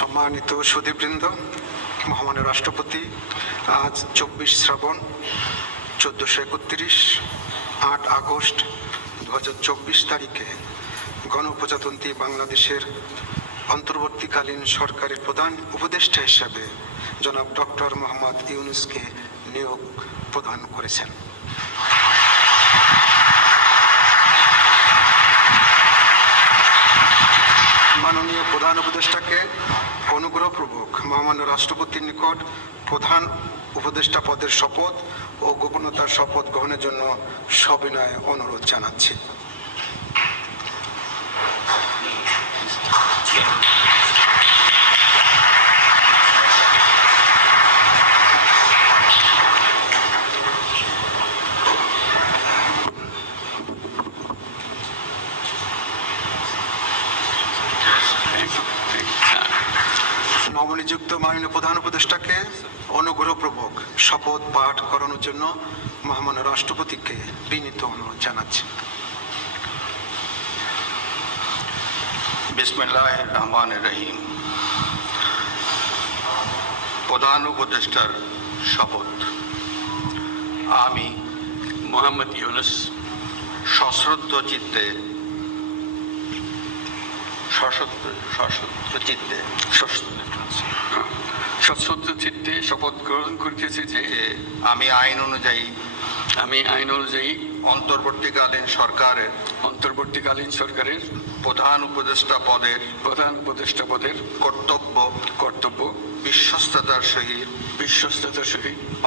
সম্মানিত সুধীবৃন্দ, মহামান্য রাষ্ট্রপতি আজ 24 শ্রাবণ 1431 8 আগস্ট 2024 তারিখে গণপ্রজাতন্ত্রী বাংলাদেশের অন্তর্বর্তীকালীন সরকারের প্রধান উপদেষ্টা হিসেবে জনাব ডক্টর মোহাম্মদ ইউনূসকে নিয়োগ প্রদান করেছেন। মাননীয় প্রধান উপদেষ্টাকে অনুগ্রহপূর্বক মহামান্য রাষ্ট্রপতির নিকট প্রধান উপদেষ্টা পদের শপথ ও গোপনীয়তার শপথ গ্রহণের জন্য সবিনয়ে অনুরোধ জানাচ্ছি। নবনিযুক্ত মাননীয় প্রধান উপদেষ্টাকে অনুগ্রহপূর্বক শপথ পাঠ করানোর জন্য মহামান্য রাষ্ট্রপতিকে বিনীত অনুরোধ জানাচ্ছি। বিসমিল্লাহির রহমানির রহিম। প্রধান উপদেষ্টার শপথ। আমি মোহাম্মদ ইউনূস সশ্রদ্ধ চিত্তে শপথ গ্রহণ করিতেছি যে আমি আইন অনুযায়ী অন্তর্বর্তীকালীন সরকারের প্রধান উপদেষ্টা পদের কর্তব্য বিশ্বস্ততার সহিত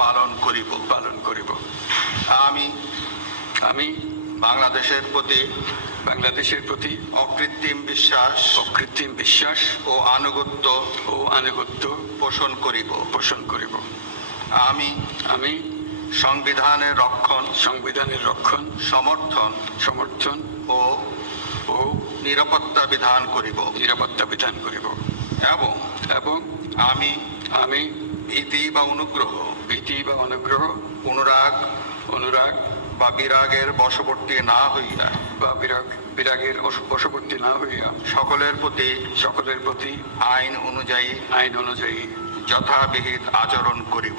পালন করিব। আমি বাংলাদেশের প্রতি অকৃত্রিম বিশ্বাস ও আনুগত্য পোষণ করিব। আমি সংবিধানের রক্ষণ সমর্থন ও নিরাপত্তা বিধান করিব এবং আমি ভীতি বা অনুগ্রহ অনুরাগ বা বিরাগের বশবর্তী না হইয়া সকলের প্রতি আইন অনুযায়ী যথাবিহিত আচরণ করিব।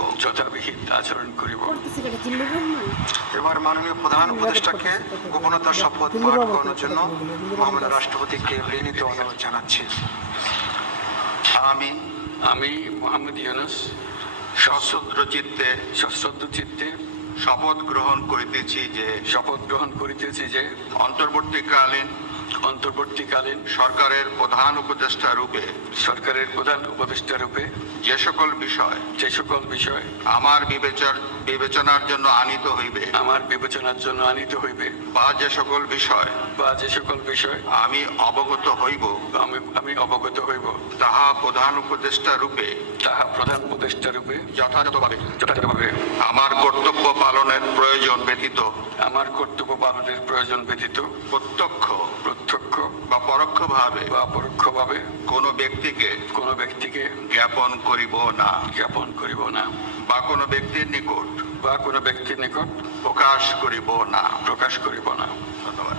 এবার মাননীয় প্রধান উপদেষ্টাকে গোপনীয়তার শপথ পাঠ করানোর জন্য মহামান্য রাষ্ট্রপতিকে বিনীত অনুরোধ জানাচ্ছি। আমি মোহাম্মদ ইউনূস সশ্রদ্ধ চিত্তে শপথ গ্রহণ করিতেছি যে অন্তর্বর্তীকালীন সরকারের প্রধান উপদেষ্টা রূপে যে সকল বিষয় আমার বিবেচনার জন্য আনিত হইবে বা যে সকল বিষয় আমি অবগত হইব তাহা প্রধান উপদেষ্টা রূপে যথাযথভাবে আমার কর্তব্য পালনের প্রয়োজন ব্যতীত প্রত্যক্ষ বা পরোক্ষভাবে কোনো ব্যক্তিকে জ্ঞাপন করিব না বা কোনো ব্যক্তির নিকট প্রকাশ করিব না। ধন্যবাদ।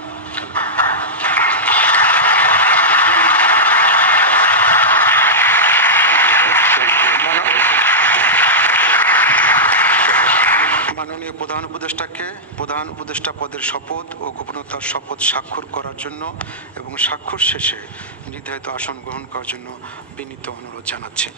মাননীয় প্রধান উপদেষ্টাকে প্রধান উপদেষ্টা পদের শপথ ও গোপনীয়তার শপথ স্বাক্ষর করার জন্য এবং স্বাক্ষর শেষে নির্ধারিত আসন গ্রহণ করার জন্য বিনীত অনুরোধ জানাচ্ছি।